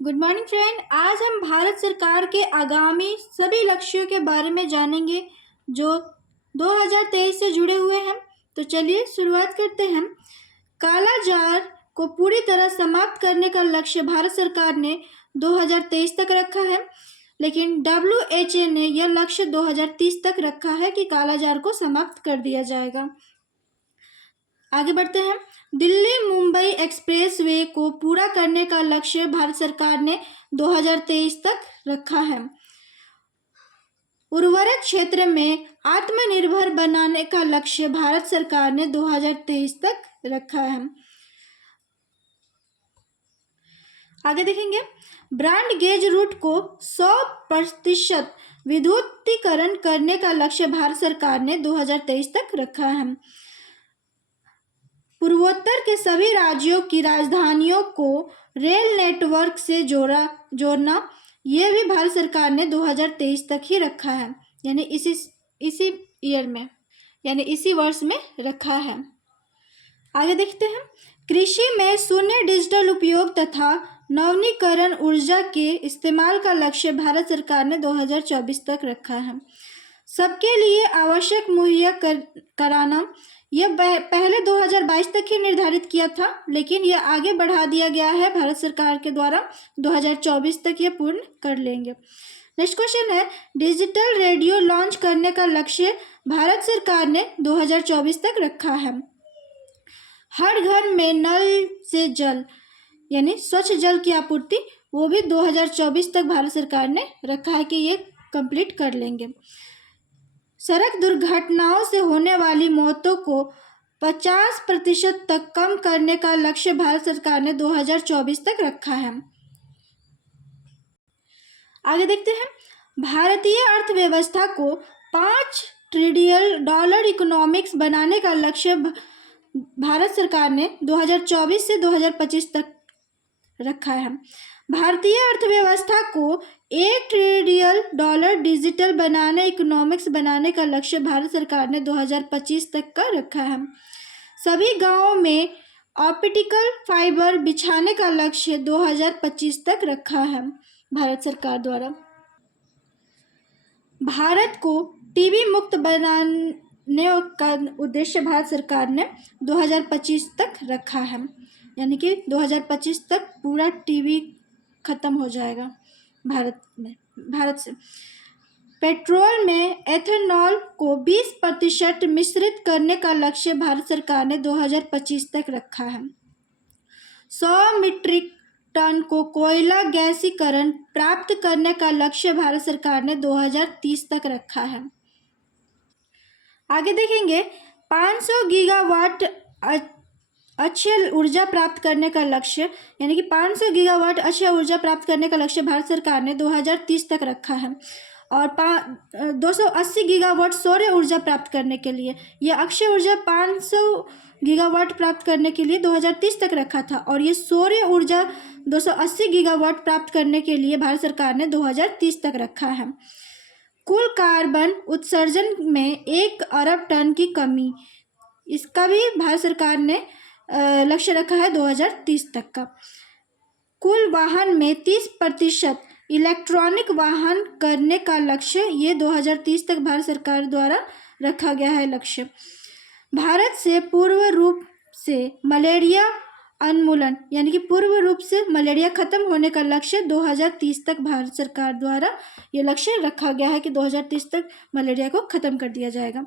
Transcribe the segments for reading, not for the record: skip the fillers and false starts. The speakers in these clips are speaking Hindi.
Good morning friend. आज हम भारत सरकार के आगामी सभी लक्ष्यों के बारे में जानेंगे जो 2023 से जुड़े हुए हैं। तो चलिए शुरुआत करते हैं। कालाजार को पूरी तरह समाप्त करने का लक्ष्य भारत सरकार ने 2023 तक रखा है, लेकिन WHO ने यह लक्ष्य 2030 तक रखा है कि कालाजार को समाप्त कर दिया जाएगा। आगे बढ़ते हैं। दिल्ली मुंबई एक्सप्रेसवे को पूरा करने का लक्ष्य भारत सरकार ने 2023 तक रखा है। उर्वरक क्षेत्र में आत्मनिर्भर बनाने का लक्ष्य भारत सरकार ने 2023 तक रखा है। आगे देखेंगे। ब्रॉड गेज रूट को 100% विद्युतीकरण करने का लक्ष्य भारत सरकार ने 2023 तक रखा है। पूर्वोत्तर के सभी राज्यों की राजधानियों को रेल नेटवर्क से जोड़ना यह भी भारत सरकार ने 2023 तक ही रखा है, यानी इसी ईयर में, यानी इसी वर्ष में रखा है। आगे देखते हैं। कृषि में शून्य डिजिटल उपयोग तथा नवीकरण ऊर्जा के इस्तेमाल का लक्ष्य भारत सरकार ने 2024 तक रखा है। सबके लिए आवश्यक मुहैया कराना यह पहले 2022 तक ही निर्धारित किया था, लेकिन यह आगे बढ़ा दिया गया है भारत सरकार के द्वारा। 2024 तक यह पूर्ण कर लेंगे। नेक्स्ट क्वेश्चन है, डिजिटल रेडियो लॉन्च करने का लक्ष्य भारत सरकार ने 2024 तक रखा है। हर घर में नल से जल यानी स्वच्छ जल की आपूर्ति वो भी 2024 तक भारत सरकार ने रखा है कि ये कंप्लीट कर लेंगे। सड़क दुर्घटनाओं से होने वाली मौतों को 50% तक कम करने का लक्ष्य भारत सरकार ने 2024 तक रखा है। आगे देखते हैं। भारतीय अर्थव्यवस्था को $5 ट्रिलियन इकोनॉमिक्स बनाने का लक्ष्य भारत सरकार ने 2024 से 2025 तक रखा है। भारतीय अर्थव्यवस्था को $1 ट्रिलियन डिजिटल बनाने इकोनॉमिक्स बनाने का लक्ष्य भारत सरकार ने 2025 तक का रखा है। सभी गांवों में ऑप्टिकल फाइबर बिछाने का लक्ष्य 2025 तक रखा है भारत सरकार द्वारा। भारत को टीबी मुक्त बनाने का उद्देश्य भारत सरकार ने 2025 तक रखा है, यानी कि 2025 तक पूरा टीबी खत्म हो जाएगा भारत से। पेट्रोल में एथेनॉल को 20% मिश्रित करने का लक्ष्य भारत सरकार ने 2025 तक रखा है। 100 मीट्रिक टन को कोयला गैसीकरण प्राप्त करने का लक्ष्य भारत सरकार ने 2030 तक रखा है। आगे देखेंगे। 500 गीगावाट अक्षय ऊर्जा प्राप्त करने का लक्ष्य, यानी कि 500 गीगावाट अक्षय ऊर्जा प्राप्त करने का लक्ष्य भारत सरकार ने 2030 तक रखा है। और 280 गीगावाट सौर ऊर्जा प्राप्त करने के लिए, यह अक्षय ऊर्जा 500 गीगावाट प्राप्त करने के लिए 2030 तक रखा था, और ये सौर ऊर्जा 280 गीगावाट प्राप्त करने के लिए भारत सरकार ने 2030 तक रखा है। कुल कार्बन उत्सर्जन में 1 अरब टन की कमी, इसका भी भारत सरकार ने लक्ष्य रखा है 2030 तक का। कुल वाहन में 30% इलेक्ट्रॉनिक वाहन करने का लक्ष्य ये 2030 तक भारत सरकार द्वारा रखा गया है लक्ष्य। भारत से पूर्व रूप से मलेरिया उन्मूलन, यानी कि पूर्व रूप से मलेरिया खत्म होने का लक्ष्य 2030 तक भारत सरकार द्वारा ये लक्ष्य रखा गया है कि 2030 तक मलेरिया को खत्म कर दिया जाएगा।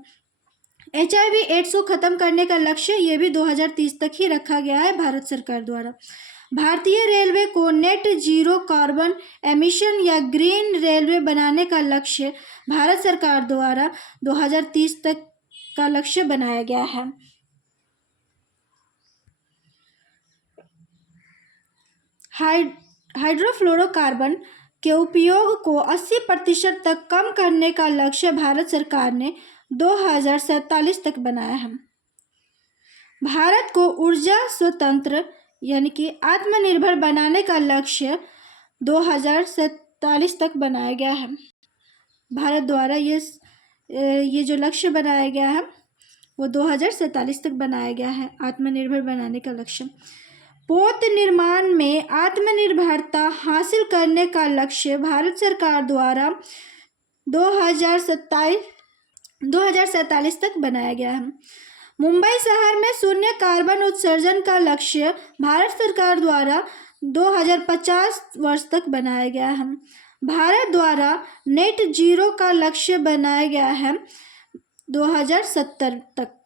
HIV एड्स को खत्म करने का लक्ष्य ये भी 2030 तक ही रखा गया है भारत सरकार द्वारा। भारतीय रेलवे को नेट जीरो कार्बन एमिशन या ग्रीन रेलवे बनाने का लक्ष्य भारत सरकार द्वारा 2030 तक का लक्ष्य बनाया गया है। हाइड्रोफ्लोरोकार्बन के उपयोग को 80% तक कम करने का लक्ष्य भारत सरकार ने 2047 तक बनाया है। भारत को ऊर्जा स्वतंत्र यानी कि आत्मनिर्भर बनाने का लक्ष्य 2047 तक बनाया गया है। भारत द्वारा ये जो लक्ष्य बनाया गया है वो 2047 तक बनाया गया है, आत्मनिर्भर बनाने का लक्ष्य। पोत निर्माण में आत्मनिर्भरता हासिल करने का लक्ष्य भारत सरकार द्वारा 2047 तक बनाया गया है। मुंबई शहर में शून्य कार्बन उत्सर्जन का लक्ष्य भारत सरकार द्वारा 2050 वर्ष तक बनाया गया है। भारत द्वारा नेट जीरो का लक्ष्य बनाया गया है 2070 तक।